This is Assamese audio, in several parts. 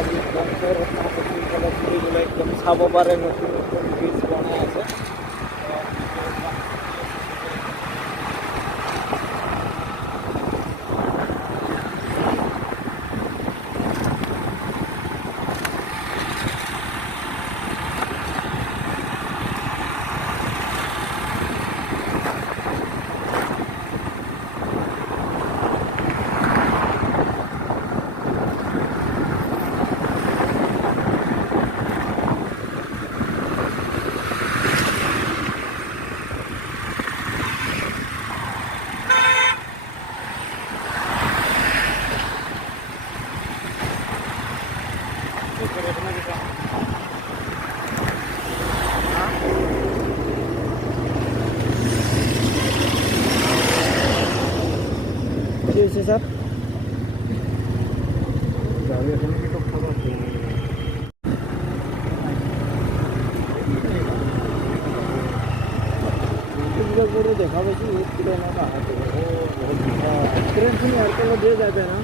আজি একদম চাব পাৰে নতুন নতুন ব্ৰিজ বনাই আছে। কি হৈছে স্যার? দেখা পাইছি ট্রেনখিনি আর কোনো দিয়ে যাবে না।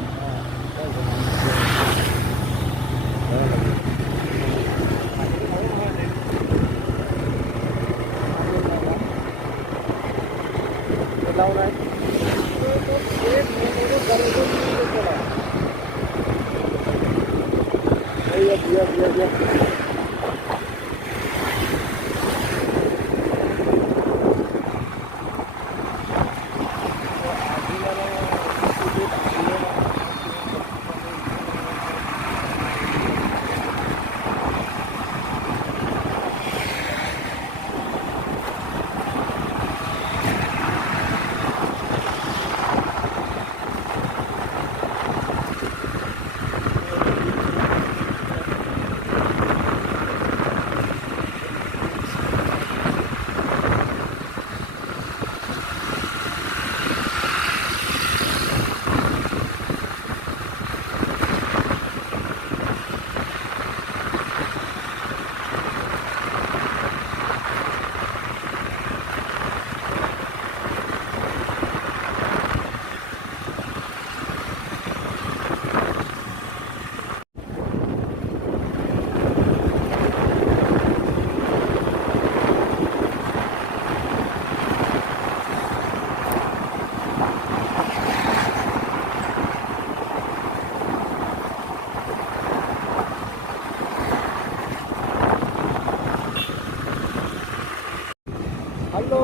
हेलो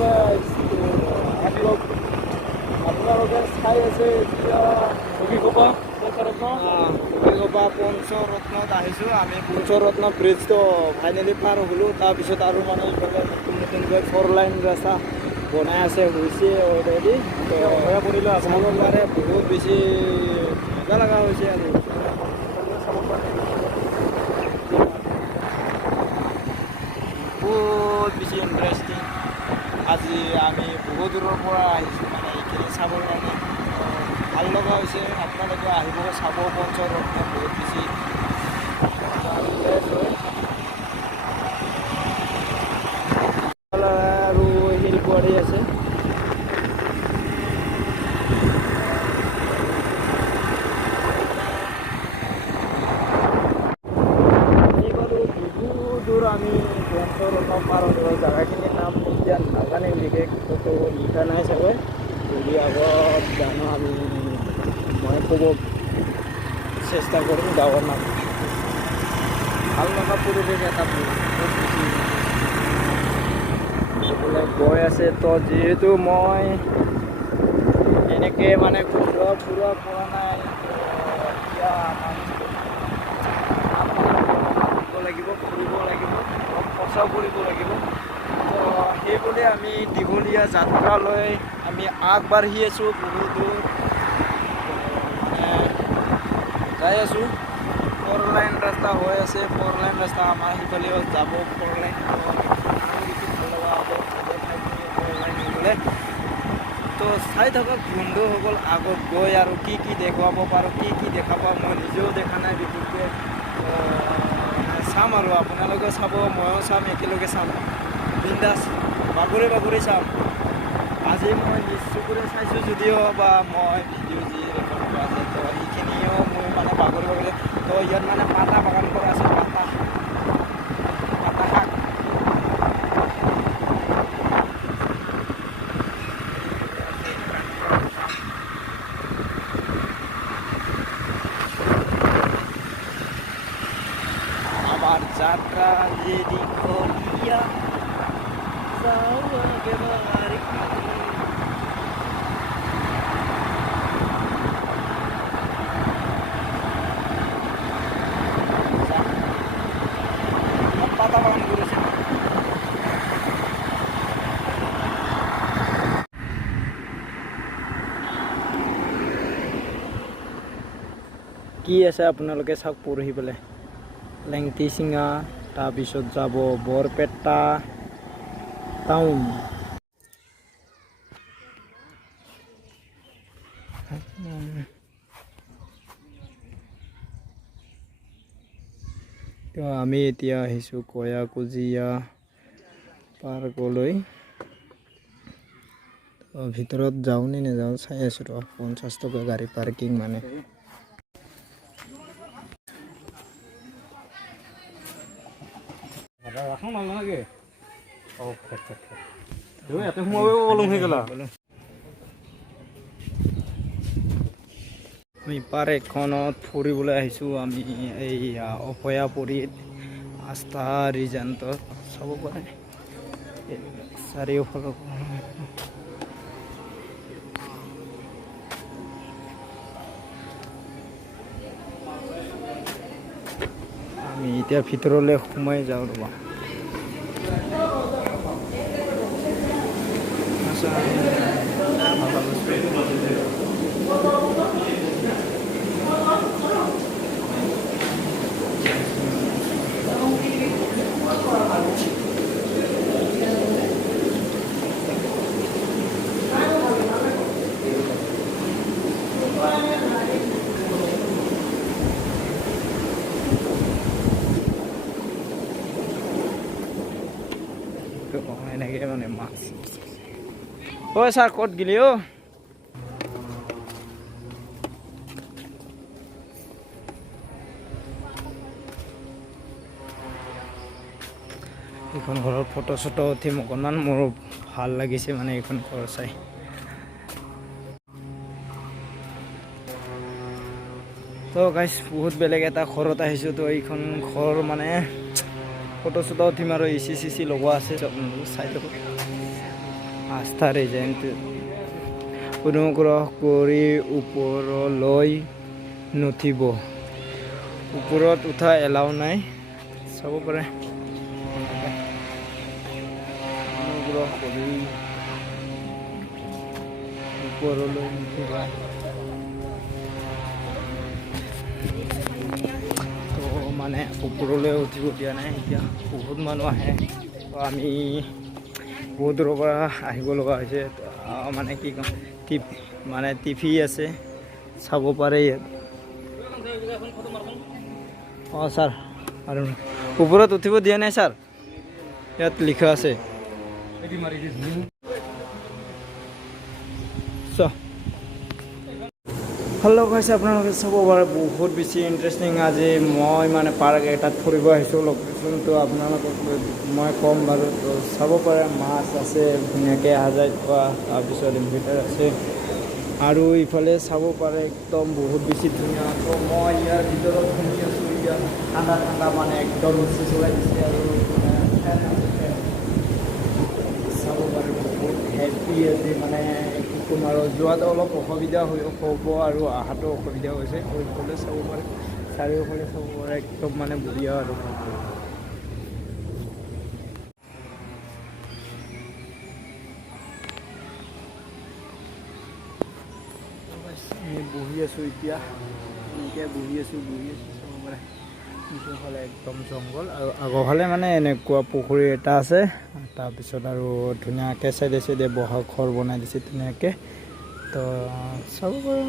गाइस, आप लोग চাই আছে অভিগোপা পঞ্চৰত্নত আহিছোঁ আমি। পঞ্চৰত্ন ব্ৰিজটো ফাইনেলি পাৰ হ'লোঁ। তাৰপিছত আৰু মানে ইফালে নতুন নতুনকৈ 4 লাইন ৰাস্তা বনাই আছে, হৈছে অলৰেডি। কৰিলোঁ আপোনালোকৰ পাৰে বহুত বেছি মজা লগা হৈছে আৰু বহুত বেছি ইণ্টাৰেষ্টিং। আজি আমি বহুত দূৰৰ পৰা আহিছোঁ মানে এইখিনি চাবৰ কাৰণে, ভাল লগা হৈছে। আপোনালোকে আহিব, চাব পঞ্চৰত্ন বহুত বেছি আৰু শিলপুৱাৰী আছে। আমি পঞ্চৰত্ন পাৰ হ'লোঁ। জেগাখিনিৰ নাম এতিয়া নাজানে, বিশেষ ক'তো লিখা নাই চাগৈ। যদি আগত জানো আমি মই ক'ব চেষ্টা কৰিম গাঁৱৰ নাম। ভাল লগা পৰিৱেশ এটা বহুত বেছি গৈ আছে। তো যিহেতু মই এনেকৈ মানে ঘূৰা ফুৰা কৰা নাই, এতিয়া লাগিব, ফুৰিব লাগিব, খৰচাও কৰিব লাগিব। তো সেইবুলি আমি দীঘলীয়া যাত্ৰালৈ আমি আগবাঢ়ি আছোঁ। বহুত দূৰ যাই আছোঁ। 4 লাইন ৰাস্তা হৈ আছে। 4 লাইন ৰাস্তা আমাৰ সিফালেও যাব। 4 লাইন ভাল লগা হ'ব 4 লাইন গ'লে। তো চাই থাকক বন্ধুসকল, আগত গৈ আৰু কি কি দেখুৱাব পাৰোঁ, কি কি দেখা পাওঁ মই নিজেও দেখা নাই বিশেষকৈ। চাম আৰু আপোনালোকে চাব, ময়ো চাম, একেলগে চাম। বিন্দাছ বাগৰি বাগৰি চাম। আজি মই নিজ চকুৰে চাইছোঁ যদিও বা মই ভিডিঅ' যি ৰেকৰ্ড কৰা আছে, তো সেইখিনিও মই মানে বাগৰি বাগৰি, তো ইয়াত Yatra jadi Korea sama kemarin. Apa kawan guru sih? কি আছে আপোনালোকে চাওক পৰহি পেলাই লেংটি চিঙা তাৰপিছত যাব বৰপেটা টাউন তো আমি এতিয়া আহিছোঁ কয়াকুজিয়া পাৰ্কলৈ তো ভিতৰত যাওঁ নে নাযাওঁ চাই আছোঁ ৰ 50 টকা গাড়ী পাৰ্কিং মানে রাখো না লাগে ও আচ্ছা তুমি এত সময় বলুম হয়ে গেল আমি পাৰ্ক এখনত ফুৰিবলৈ আহিছোঁ আমি এই অভয়াপুৰীত আস্থা ৰিজেণ্টত চাব পাৰে চাৰিওফালৰ আমি এতিয়া ভিতৰলৈ সোমাই যাওঁ ৰ'বা এনেকৈ মানে মাছ অ' ছাৰ ক'ত গ'লি অ' এইখন ঘৰৰ ফটো চটো উঠিম অকণমান মোৰ ভাল লাগিছে মানে এইখন ঘৰ চাই তো গাইছ বহুত বেলেগ এটা ঘৰত আহিছোঁ তো এইখন ঘৰ মানে ফটো চটো উঠিম আৰু এচি চিচি লগোৱা আছে চাই ল'ব আস্থা ৰিজেণ্ট অনুগ্ৰহ কৰি ওপৰলৈ নুঠিব ওপৰত উঠা এলাও নাই চাব পাৰে অনুগ্ৰহ কৰি ওপৰলৈ নুঠিবা তো মানে ওপৰলৈ উঠিব দিয়া নাই এতিয়া বহুত মানুহ আহে তো আমি বহুত দূৰৰ পৰা আহিব লগা হৈছে মানে কি ক'ম মানে টিভি আছে চাব পাৰে ইয়াত অঁ ছাৰ আৰু ওপৰত উঠিব দিয়া নাই ছাৰ ইয়াত লিখা আছে হেল্ল' গাইছ আপোনালোকে চাব পাৰে বহুত বেছি ইণ্টাৰেষ্টিং আজি মই মানে পাৰ্ক এটাত ফুৰিব আহিছোঁ লোকেশ্যনটো আপোনালোকক মই ক'ম বাৰু তো চাব পাৰে মাছ আছে ধুনীয়াকৈ হাজাই থোৱা তাৰপিছত ইনভাৰ্টাৰ আছে আৰু ইফালে চাব পাৰে একদম বহুত বেছি ধুনীয়া তো মই ইয়াৰ ভিতৰত ঘূৰি আছোঁ ইয়াত ঠাণ্ডা ঠাণ্ডা মানে একদম বেছি চলাই দিছে আৰু ফেন আছে চাব পাৰে বহুত হেপী আছে মানে কি ক'ম আৰু যোৱাটো অলপ অসুবিধা হ'ব আৰু অহাটো অসুবিধা হৈছে সেইফালে চাব পাৰে চাৰিওফালে চাব পাৰে একদম মানে বঢ়িয়া আৰু আমি বহি আছোঁ এতিয়া এনেকৈ বহি আছোঁ চাব পাৰে পিছৰফালে একদম জংঘল আৰু আগৰফালে মানে এনেকুৱা পুখুৰী এটা আছে তাৰপিছত আৰু ধুনীয়াকৈ চাইডে চাইডে বহা ঘৰ বনাই দিছে ধুনীয়াকৈ তো চাব পাৰে